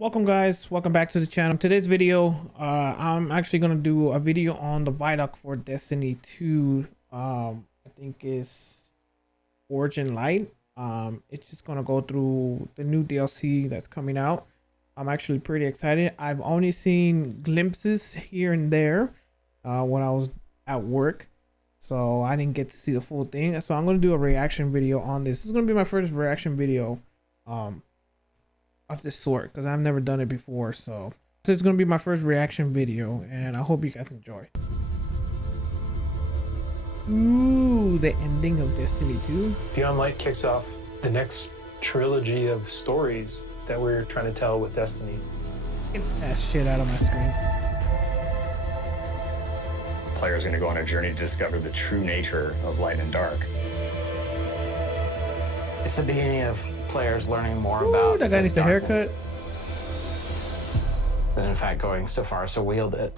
Welcome guys, welcome back to the channel. Today's video, I'm actually gonna do a video on the Vidoc for Destiny 2. I think is Origin Light. It's just gonna go through the new DLC that's coming out. I'm actually pretty excited. I've only seen glimpses here and there when I was at work, so I didn't get to see the full thing. So I'm gonna do a reaction video on this. This is gonna be my first reaction video of this sort because I've never done it before, so it's gonna be my first reaction video and I hope you guys enjoy. Ooh, the ending of Destiny 2. Beyond Light kicks off the next trilogy of stories that we're trying to tell with Destiny. Get that shit out of my screen. Players are going to go on a journey to discover the true nature of light and dark. It's the beginning of players learning more Ooh, about that guy needs a haircut. And in fact going so far as to wield it.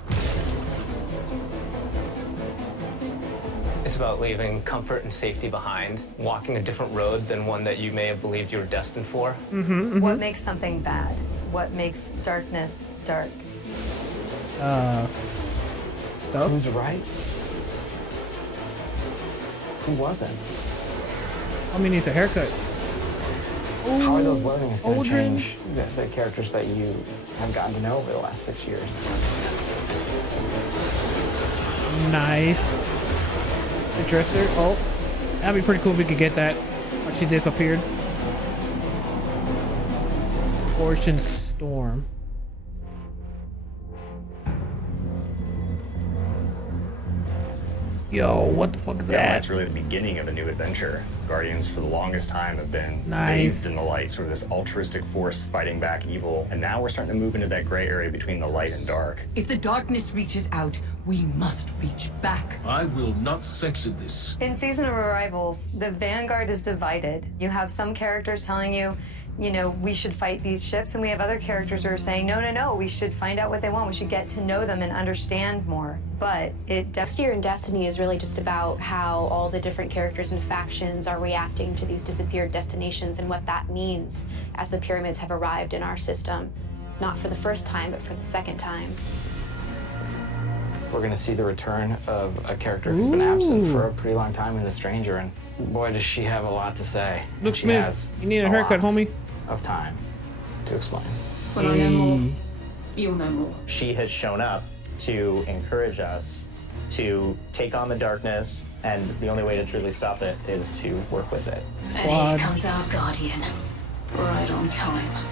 It's about leaving comfort and safety behind, walking a different road than one that you may have believed you were destined for. What makes something bad? What makes darkness dark? Stuff. Who's right? Who wasn't? Homie needs a haircut. How are those learnings going to Aldrin. change the characters that you have gotten to know over the last 6 years? Nice. The dresser. Oh, that'd be pretty cool if we could get that. But she disappeared. Fortune Storm. Yo, what the fuck is Yeah, that? that's really the beginning of a new adventure. Guardians for the longest time have been Nice. bathed in the light, sort of this altruistic force fighting back evil. And now we're starting to move into that gray area between the light and dark. If the darkness reaches out, we must reach back. I will not sanction this. In Season of Arrivals, the Vanguard is divided. You have some characters telling you, you know, we should fight these ships, and we have other characters who are saying, no, no, no, we should find out what they want. We should get to know them and understand more. But it Next year in Destiny is really just about how all the different characters and factions are reacting to these disappeared destinations and what that means as the pyramids have arrived in our system, not for the first time, but for the second time. We're going to see the return of a character who's been absent for a pretty long time in The Stranger, and boy, does she have a lot to say. Look, She Smith, has you need a haircut, lot homie. of time to explain. When I know more, you'll know more. She has shown up to encourage us to take on the darkness, and the only way to truly stop it is to work with it. And here comes our guardian, right on time.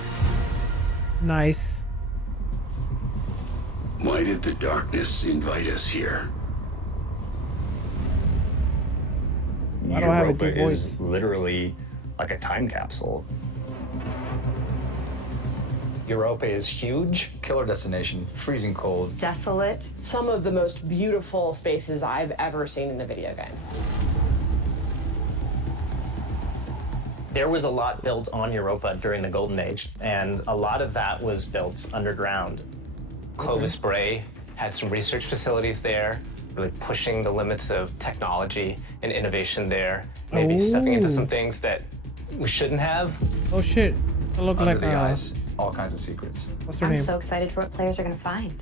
Nice. Why did the darkness invite us here? Why do I have a deep Europa voice? is literally like a time capsule. Europa is huge. Killer destination, freezing cold. desolate. Some of the most beautiful spaces I've ever seen in a video game. There was a lot built on Europa during the Golden Age, and a lot of that was built underground. Clovis Bray had some research facilities there, really pushing the limits of technology and innovation there, maybe stepping into some things that we shouldn't have. Oh shit. I look Under like the eyes, all kinds of secrets. what's her I'm name? so excited for what players are going to find.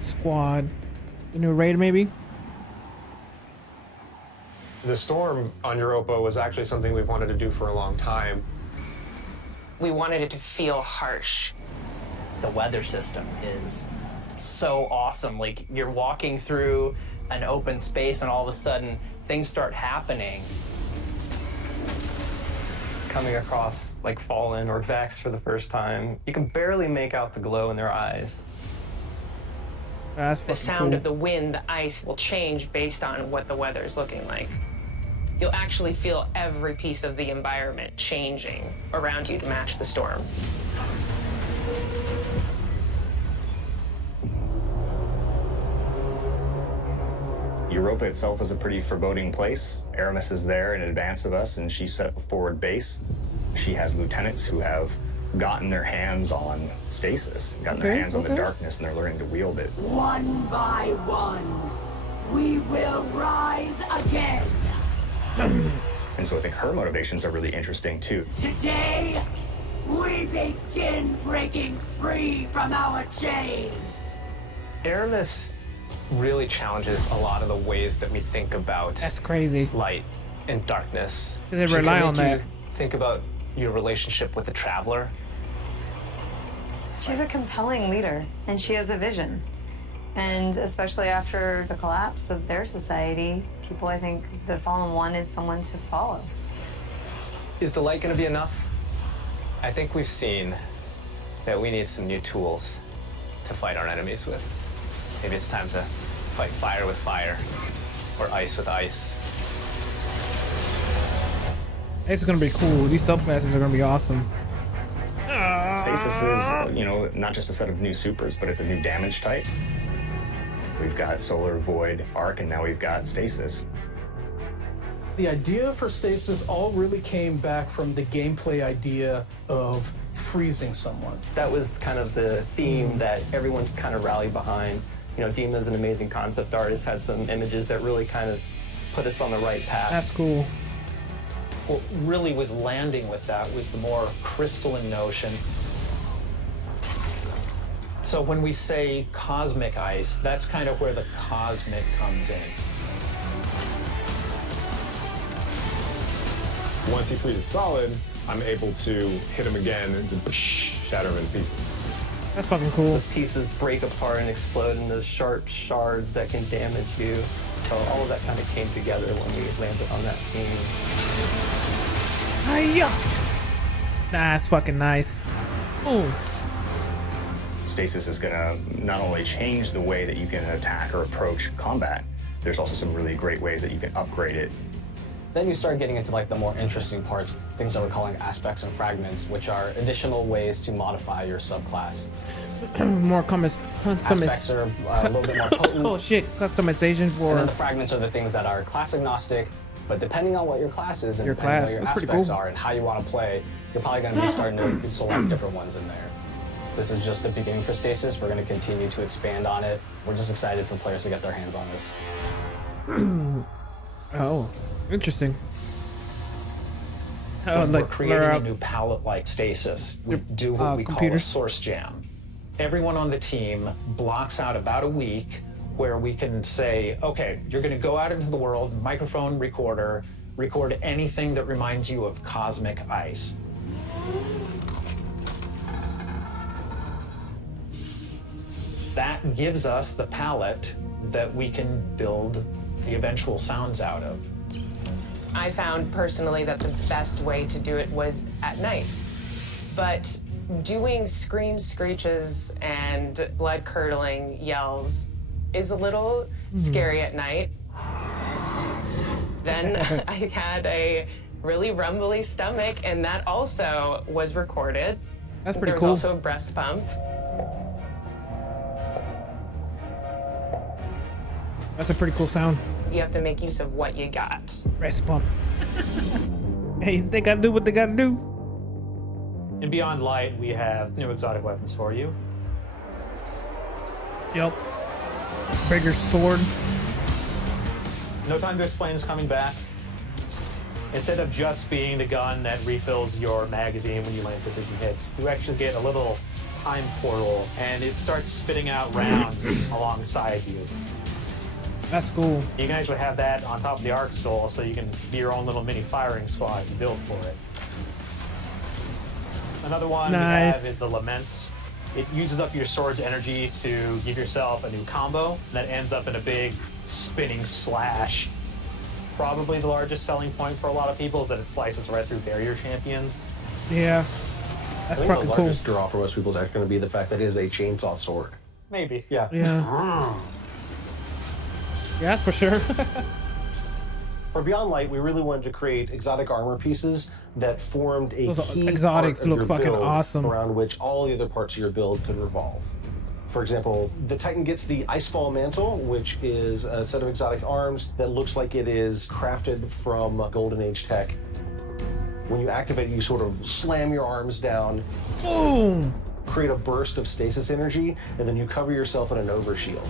Squad. The new raid, maybe? The storm on Europa was actually something we've wanted to do for a long time. We wanted it to feel harsh. The weather system is so awesome. Like, you're walking through an open space and all of a sudden things start happening. Coming across like Fallen or Vex for the first time, you can barely make out the glow in their eyes. That's The fucking sound cool. of the wind, the ice will change based on what the weather is looking like. You'll actually feel every piece of the environment changing around you to match the storm. Europa itself is a pretty foreboding place. Aramis is there in advance of us, and she set up a forward base. She has lieutenants who have gotten their hands on stasis, gotten their hands on the darkness, and they're learning to wield it. One by one, we will rise again. And so I think her motivations are really interesting too. Today, we begin breaking free from our chains. Aramis really challenges a lot of the ways that we think about That's crazy. light and darkness. They She rely can on make that. you think about your relationship with the traveler. She's a compelling leader, and she has a vision. And especially after the collapse of their society, people, I think, the Fallen wanted someone to follow. Is the light going to be enough? I think we've seen that we need some new tools to fight our enemies with. Maybe it's time to fight fire with fire, or ice with ice. It's gonna be cool. These subclasses are gonna be awesome. Stasis is, you know, not just a set of new supers, but it's a new damage type. We've got Solar, Void, Arc, and now we've got Stasis. The idea for Stasis all really came back from the gameplay idea of freezing someone. That was kind of the theme that everyone kind of rallied behind. You know, Dima's an amazing concept artist, had some images that really kind of put us on the right path. That's cool. What really was landing with that was the more crystalline notion. So when we say cosmic ice, that's kind of where the cosmic comes in. Once he freezes solid, I'm able to hit him again and to shatter him in pieces. That's fucking cool. The pieces break apart and explode into sharp shards that can damage you. So all of that kind of came together when we landed on that theme. Hiya! That's fucking nice. Ooh. Stasis is gonna not only change the way that you can attack or approach combat, there's also some really great ways that you can upgrade it. Then you start getting into like the more interesting parts, things that we're calling aspects and fragments, which are additional ways to modify your subclass. More Aspects are a little bit more potent. Oh shit, customization for. And then the fragments are the things that are class agnostic, but depending on what your class is and Your depending on class, what your that's pretty aspects cool. are and how you want to play, you're probably going to be starting to select different ones in there. This is just the beginning for Stasis. We're going to continue to expand on it. We're just excited for players to get their hands on this. Oh, interesting. When like we're creating blur a out. new palette like Stasis, we do what we call a computers. source jam. Everyone on the team blocks out about a week where we can say, okay, you're going to go out into the world, microphone, recorder, record anything that reminds you of cosmic ice. That gives us the palette that we can build the eventual sounds out of. I found personally that the best way to do it was at night. But doing screams, screeches, and blood-curdling yells is a little scary at night. Then I had a really rumbly stomach, and that also was recorded. That's pretty there cool. was also a breast pump. That's a pretty cool sound. You have to make use of what you got. Breast pump. Hey, they gotta do what they gotta do. In Beyond Light, we have new exotic weapons for you. Yep. Bigger sword. No Time to Explain is coming back. Instead of just being the gun that refills your magazine when you land precision hits, you actually get a little time portal, and it starts spitting out rounds alongside you. That's cool. You can actually have that on top of the arc soul, so you can be your own little mini firing squad and build for it. Another one we have is the Laments. It uses up your sword's energy to give yourself a new combo that ends up in a big spinning slash. Probably the largest selling point for a lot of people is that it slices right through barrier champions. Yeah. I That's think fucking the cool. largest draw for most people is actually going to be the fact that it is a chainsaw sword. Maybe. Yeah. Yeah. Yeah, that's for sure. For Beyond Light, we really wanted to create exotic armor pieces that formed a Those key exotics part of look your fucking build awesome. around which all the other parts of your build could revolve. For example, the Titan gets the Icefall Mantle, which is a set of exotic arms that looks like it is crafted from Golden Age tech. When you activate it, you sort of slam your arms down, Boom! create a burst of stasis energy, and then you cover yourself in an overshield.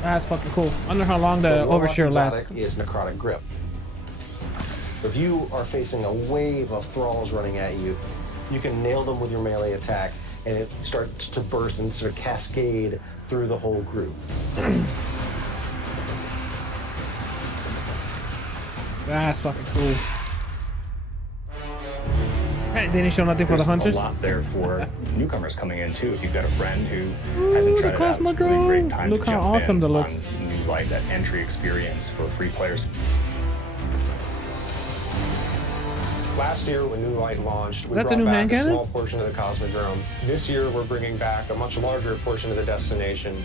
That's fucking cool. I wonder how long the Warlock overshield exotic lasts. is Necrotic Grip. If you are facing a wave of thralls running at you, you can nail them with your melee attack, and it starts to burst and sort of cascade through the whole group. That's fucking cool. Hey, they didn't show nothing for the There's hunters. a lot there for newcomers coming in too. If you've got a friend who hasn't tried it out, it's a really Cosmodrome. great time Look to how jump awesome in that on looks. New Light, that entry experience for free players. Last year, when New Light launched, we Is that the brought new back hand a cannon? small portion of the Cosmodrome. This year, we're bringing back a much larger portion of the destination.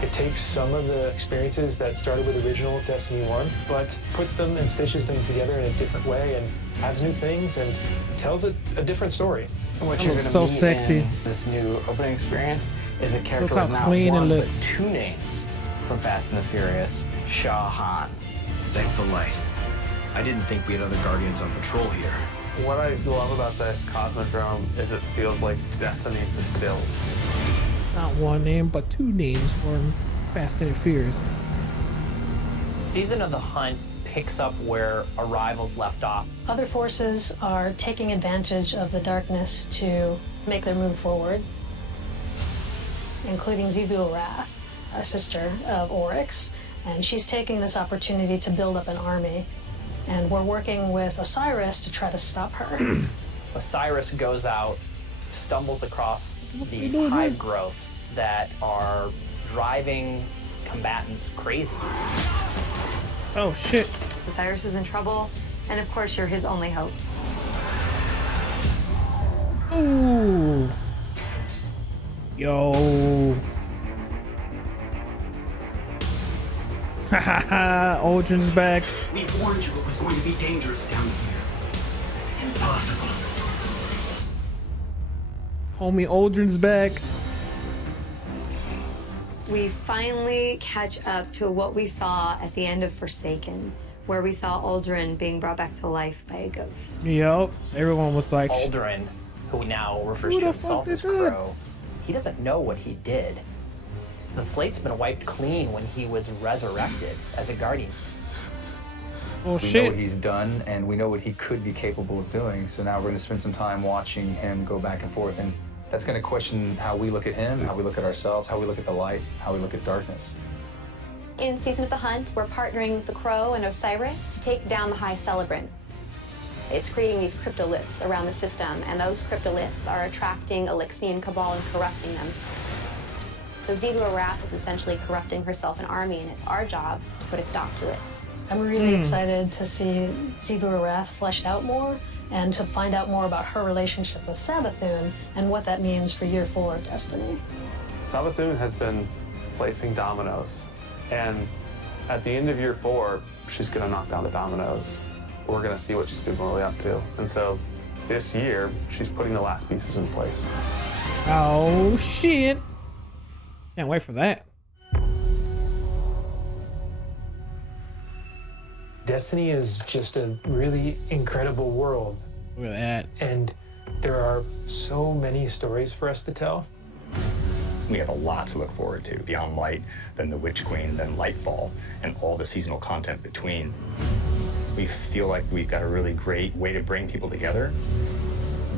It takes some of the experiences that started with original Destiny 1, but puts them and stitches them together in a different way and adds new things and tells a different story. And what That you're looks going to so meet sexy. in this new opening experience is a character Look with how not clean it one, looks. but 2 names from Fast and the Furious, Shah Han. Thank the light. I didn't think we had other Guardians on patrol here. What I love about the Cosmodrome is it feels like Destiny distilled. Not one name, but 2 names for Fast and Furious. Season of the Hunt picks up where Arrivals left off. Other forces are taking advantage of the darkness to make their move forward, including Zibu Wrath, a sister of Oryx, and she's taking this opportunity to build up an army. And we're working with Osiris to try to stop her. Osiris goes out, stumbles across these hive growths that are driving combatants crazy. Oh shit. Osiris is in trouble, and of course, you're his only hope. Ooh. Yo. Ha ha ha. Aldrin's back. We warned you it was going to be dangerous down here. Impossible. Homie Aldrin's back. We finally catch up to what we saw at the end of Forsaken, where we saw Aldrin being brought back to life by a ghost. Yup. Everyone was like, Aldrin, who now refers Who to the himself fuck as did that? Crow, he doesn't know what he did. The slate's been wiped clean when he was resurrected as a Guardian. oh We know shit. what he's done, and we know what he could be capable of doing. So now we're going to spend some time watching him go back and forth, and that's going to question how we look at him, how we look at ourselves, how we look at the light, how we look at darkness. In Season of the Hunt, we're partnering with the Crow and Osiris to take down the High Celebrant. It's creating these cryptoliths around the system, and those cryptoliths are attracting Elixian Cabal and corrupting them. So Zibu Wrath is essentially corrupting herself an army, and it's our job to put a stop to it. I'm really excited to see Zibu Wrath fleshed out more and to find out more about her relationship with Sabathun and what that means for Year 4 of Destiny. Sabathun has been placing dominoes, and at the end of Year 4, she's going to knock down the dominoes. We're going to see what she's been really up to. And so this year, she's putting the last pieces in place. Oh shit. Can't wait for that. Destiny is just a really incredible world. Look at that. And there are so many stories for us to tell. We have a lot to look forward to. Beyond Light, then the Witch Queen, then Lightfall, and all the seasonal content between. We feel like we've got a really great way to bring people together.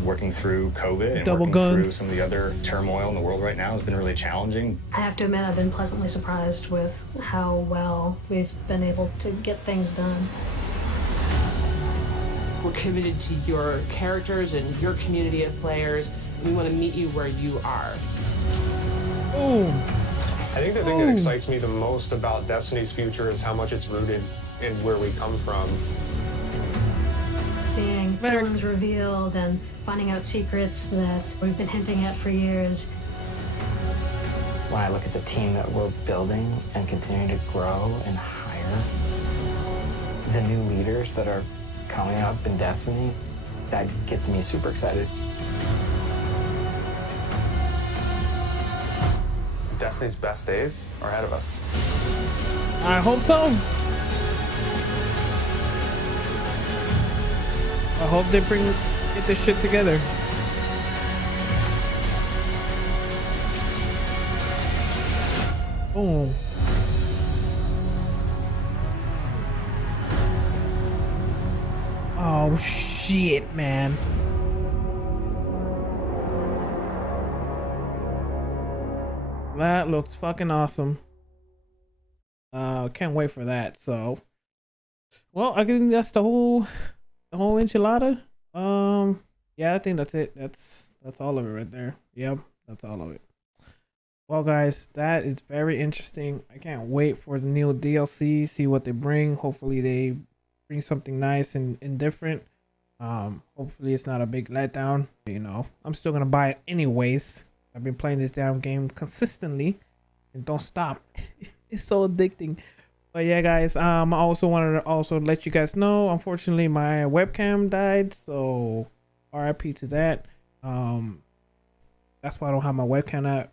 Working through COVID and Double working guns. through some of the other turmoil in the world right now has been really challenging. I have to admit, I've been pleasantly surprised with how well we've been able to get things done. We're committed to your characters and your community of players. We want to meet you where you are. Ooh. I think the thing that excites me the most about Destiny's future is how much it's rooted in where we come from. Seeing villains revealed and finding out secrets that we've been hinting at for years. When I look at the team that we're building and continuing to grow and hire, the new leaders that are coming up in Destiny, that gets me super excited. Destiny's best days are ahead of us. I hope so. I hope they get this shit together. Boom. Oh shit, man. That looks fucking awesome. Can't wait for that. So, well, I think that's the whole enchilada. Yeah, I think that's it. That's all of it right there. Yep, that's all of it. Well, guys, that is very interesting. I can't wait for the new DLC, see what they bring. Hopefully they bring something nice and different. Hopefully it's not a big letdown. You know, I'm still gonna buy it anyways. I've been playing this damn game consistently and don't stop. It's so addicting. But yeah, guys, I also wanted to let you guys know, unfortunately my webcam died, so RIP to that. That's why I don't have my webcam out.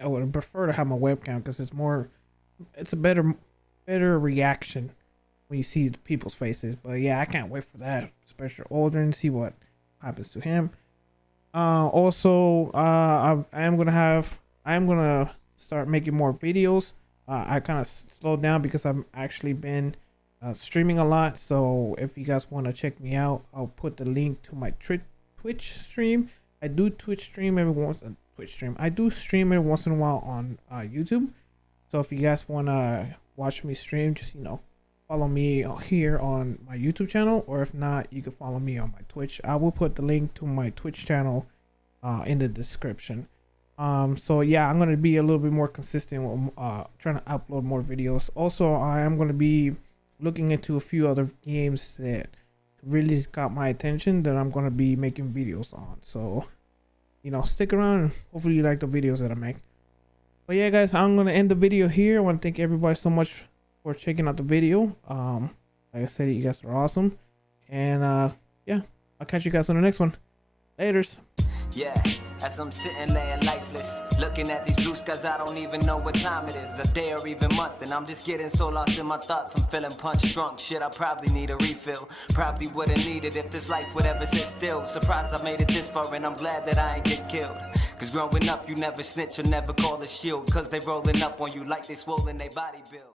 I would prefer to have my webcam because it's a better reaction when you see people's faces. But yeah, I can't wait for that, especially Aldrin, see what happens to him. Also, I am gonna start making more videos. I kind of slowed down because I've actually been streaming a lot. So if you guys want to check me out, I'll put the link to my Twitch stream. I do stream every once in a while on YouTube. So if you guys want to watch me stream, just, you know, follow me here on my YouTube channel, or if not, you can follow me on my Twitch. I will put the link to my Twitch channel in the description. So yeah, I'm going to be a little bit more consistent with trying to upload more videos. Also, I am going to be looking into a few other games that really got my attention that I'm going to be making videos on. So, you know, stick around and hopefully you like the videos that I make. But yeah, guys, I'm going to end the video here. I want to thank everybody so much for checking out the video. Like I said, you guys are awesome. And yeah, I'll catch you guys on the next one. Laters. Yeah, as I'm sitting laying lifeless, looking at these blue skies, I don't even know what time it is, a day or even month, and I'm just getting so lost in my thoughts. I'm feeling punch drunk, shit, I probably need a refill. Probably wouldn't need it if this life would ever sit still. Surprised I made it this far, and I'm glad that I ain't get killed. Cause growing up, you never snitch or never call the shield, cause they rolling up on you like they swollen they body build.